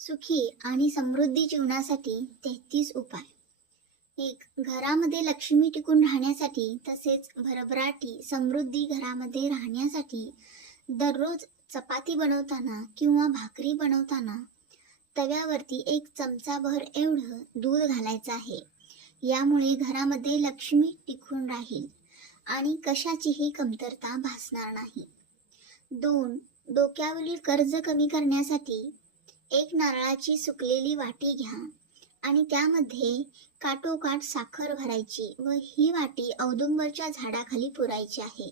सुखी आणि समृद्धी जीवनासाठी 33 उपाय. 1. घरामध्ये लक्ष्मी टिकून राहण्यासाठी तसेच भरभराटी समृद्धी घरामध्ये राहण्यासाठी दररोज चपाती बनवताना किंवा भाकरी बनवताना तव्यावरती 1 चमचाभर एवढं दूध घालायचं आहे. यामुळे घरामध्ये लक्ष्मी टिकून राहील आणि कशाचीही कमतरता भासणार नाही. 2. डोक्यावरील कर्ज कमी करण्यासाठी 1 नारळाची सुकलेली वाटी घ्या आणि त्यामध्ये काठोकाठ साखर भरायची व ही वाटी औदुंबरच्या झाडाखाली पुरायची आहे.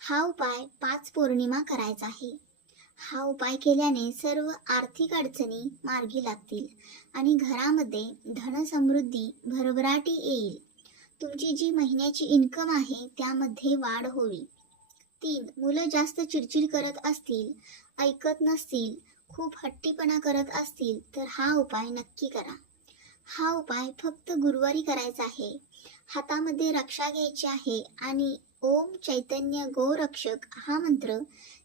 हा उपाय 5 पौर्णिमा करायचा आहे. हा उपाय केल्याने सर्व आर्थिक अडचणी मार्गी लागतील आणि घरामध्ये धनसमृद्धी भरभराटी येईल. तुमची जी महिन्याची इन्कम आहे त्यामध्ये वाढ होईल. 3. मुलं जास्त चिडचिड करत असतील, ऐकत नसतील, खूप हट्टीपणा करत असतील तर हा उपाय नक्की करा. हा उपाय फक्त गुरुवारी करायचा आहे. हातामध्ये रक्षा घ्यायची आहे आणि ओम चैतन्य गोरक्षक हा मंत्र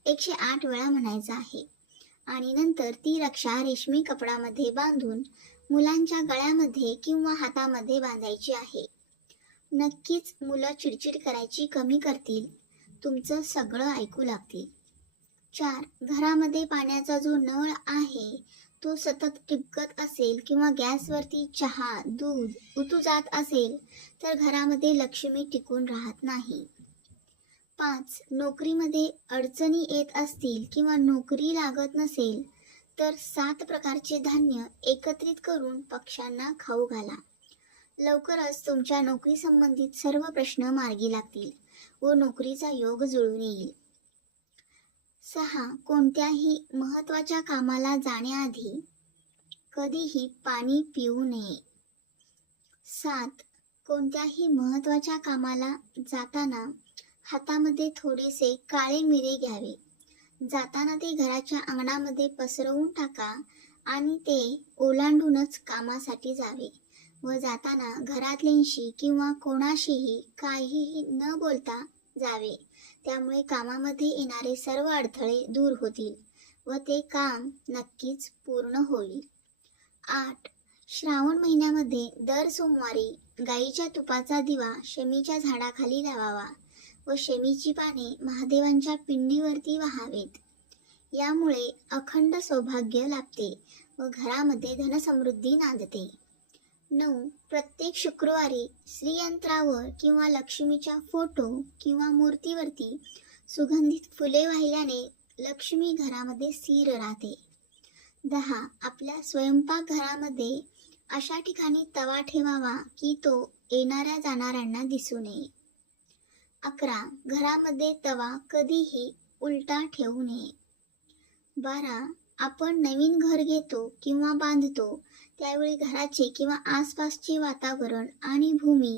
108 वेळा म्हणायचा आहे आणि नंतर ती रक्षा रेशमी कपडामध्ये बांधून मुलांच्या गळ्यामध्ये किंवा हातामध्ये बांधायची आहे. नक्कीच मुलं चिडचिड करायची कमी करतील, तुमचं सगळं ऐकू लागतील. 4. घरामध्ये पाण्याचा जो नळ आहे तो सतत टिपकत असेल किंवा गॅसवरती चहा, दूध उतू जात असेल तर घरामध्ये लक्ष्मी टिकून राहत नाही. 5. नोकरीमध्ये अडचणी येत असतील किंवा नोकरी लागत नसेल तर 7 प्रकारचे धान्य एकत्रित करून पक्ष्यांना खाऊ घाला. लवकरच तुमच्या नोकरी संबंधित सर्व प्रश्न मार्गी लागतील व नोकरीचा योग जुळून येईल. 6. कोणत्याही महत्त्वाच्या कामाला जाण्याआधी कधीही पाणी पिऊ नये. 7. कोणत्याही महत्त्वाच्या कामाला जाताना हातामध्ये थोडेसे काळे मिरे घ्यावे. जाताना ते घराच्या अंगणामध्ये पसरवून टाका आणि ते ओलांडूनच कामासाठी जावे व जाताना घरातल्यांशी किंवा कोणाशीही काहीही न बोलता जावे. त्यामुळे कामामध्ये येणारे सर्व अडथळे दूर होतील व ते काम नक्कीच पूर्ण होईल. 8. श्रावण महिन्यामध्ये दर सोमवारी गाईच्या तुपाचा दिवा शमीच्या झाडाखाली लावावा व शमीची पाने महादेवांच्या पिंडीवरती वाहावेत. यामुळे अखंड सौभाग्य लाभते व घरामध्ये धनसमृद्धी नांदते. 9. प्रत्येक शुक्रवारी श्रीयंत्रावर किंवा लक्ष्मीच्या फोटो किंवा मूर्तीवरती सुगंधित फुले वाहिल्याने लक्ष्मी घरामध्ये स्थिर राहते. 10. आपल्या स्वयंपाकघरामध्ये अशा ठिकाणी तवा ठेवावा की तो येणाऱ्या जाणाऱ्यांना दिसू नये. 11. घरामध्ये तवा कधीही उलटा ठेवू नये. 12. आपण नवीन घर घेतो किंवा बांधतो त्यावेळी घराचे किंवा आसपासचे वातावरण आणि भूमी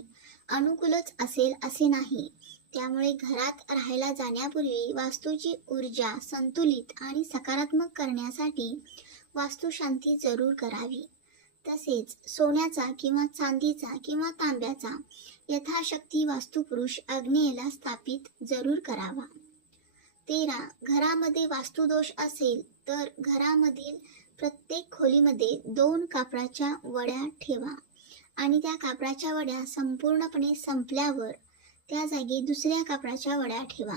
अनुकूलच असेल असे नाही. त्यामुळे घरात राहायला जाण्यापूर्वी वास्तूची ऊर्जा संतुलित आणि सकारात्मक करण्यासाठी वास्तुशांती जरूर करावी. तसेच सोन्याचा किंवा चांदीचा किंवा तांब्याचा यथाशक्ती वास्तुपुरुष आग्नेयेला स्थापित जरूर करावा. 13. घरामध्ये वास्तुदोष असेल तर घरामधील प्रत्येक खोलीमध्ये 2 कापडाच्या वड्या ठेवा आणि त्या कापडाच्या वड्या संपूर्णपणे संपल्यावर त्या जागी दुसऱ्या कापडाच्या वड्या ठेवा.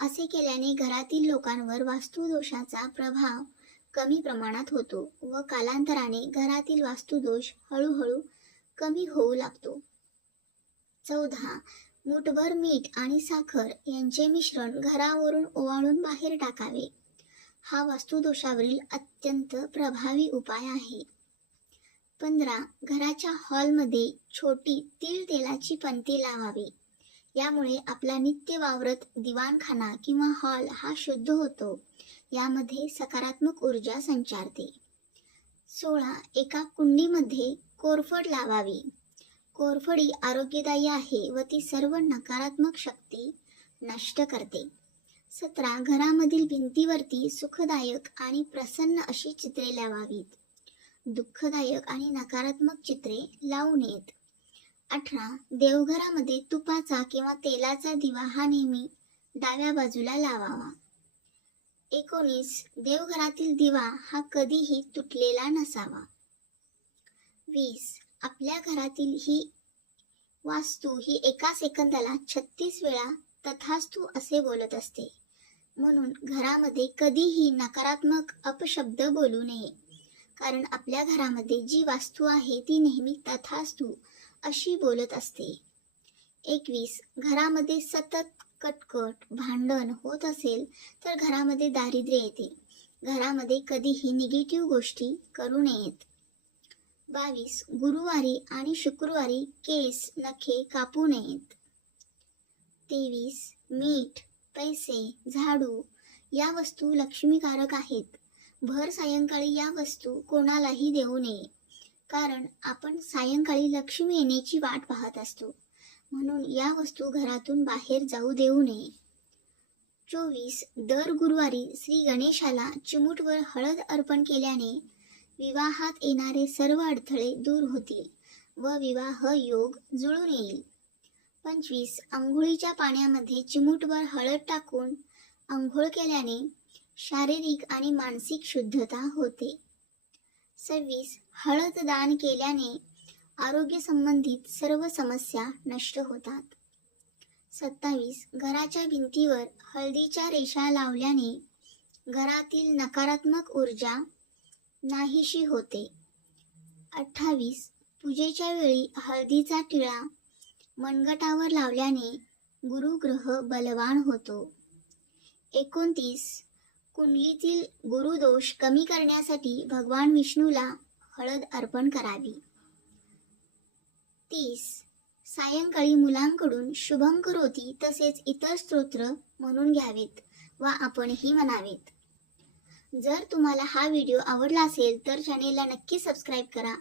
असे केल्याने घरातील लोकांवर वास्तुदोषाचा प्रभाव कमी प्रमाणात होतो व कालांतराने घरातील वास्तुदोष हळूहळू कमी होऊ लागतो. 14. मूठभर मीठ आणि साखर यांचे मिश्रण घरावरून ओवाळून बाहेर टाकावे. हा वास्तुदोषावरील अत्यंत प्रभावी उपाय आहे. 15. घराच्या हॉलमध्ये छोटी तीळ तेलाची पंती लावावी. यामुळे आपला नित्य वावरत दिवाणखाना किंवा हॉल हा शुद्ध होतो. यामध्ये सकारात्मक ऊर्जा संचारते. 16. एका कुंडीमध्ये कोरफड लावावी. कोरफडी आरोग्यदायी आहे व ती सर्व नकारात्मक शक्ती नष्ट करते. 17. घरामधील भिंतीवरती सुखदायक आणि प्रसन्न अशी चित्रे लावावीत. दुःखदायक आणि नकारात्मक चित्रे लावू नयेत. 18. देवघरामध्ये तुपाचा किंवा तेलाचा दिवा हा नेहमी डाव्या बाजूला लावावा. 19 देवघरातील दिवा हा कधीही तुटलेला नसावा. 20 आपल्या घरातील ही वास्तू ही एका सेकंदाला 36 वेळा तथास्तु असे बोलत असते. म्हणून घरामध्ये कधीही नकारात्मक अपशब्द बोलू नये, कारण आपल्या घरामध्ये जी वास्तू आहे ती नेहमी तथास्तु अशी बोलत असते. 21 घरामध्ये सतत कटकट भांडण होत असेल तर घरामध्ये दारिद्र्य येते. घरामध्ये कधीही निगेटिव्ह गोष्टी करू नयेत. 22 गुरुवारी आणि शुक्रवारी केस नखे कापू नयेत. 23 मीठ, पैसे, झाडू या वस्तू लक्ष्मीकारक आहेत. भर सायंकाळी या वस्तू कोणालाही देऊ नये, कारण आपण सायंकाळी लक्ष्मी येण्याची वाट पाहत असतो. म्हणून या वस्तू घरातून बाहेर जाऊ देऊ नये. 24 दर गुरुवारी श्री गणेशाला चिमूटभर हळद अर्पण केल्याने विवाहात येणारे सर्व अडथळे दूर होतील व विवाह योग जुळून येईल. 25 अंघोळीच्या पाण्यामध्ये चिमूटभर हळद टाकून अंघोळ केल्याने शारीरिक आणि मानसिक शुद्धता होते. 26 हळद दान केल्याने आरोग्य संबंधित सर्व समस्या नष्ट होतात. 27 घराच्या भिंतीवर हळदीच्या रेषा लावल्याने घरातील नकारात्मक ऊर्जा नाहीशी होते. 28 पूजेच्या वेळी हळदीचा टिळा मनगटावर लावल्याने गुरुग्रह बलवान होतो. 29 कुंडलीतील गुरुदोष कमी करण्यासाठी भगवान विष्णूला हळद अर्पण करावी. 30 सायंकाळी मुलांकडून शुभं करोती तसेच इतर स्तोत्र म्हणून घ्यावेत व आपणही म्हणावेत. जर तुम्हाला हा व्हिडिओ आवडला असेल तर चॅनेलला नक्की सबस्क्राईब करा.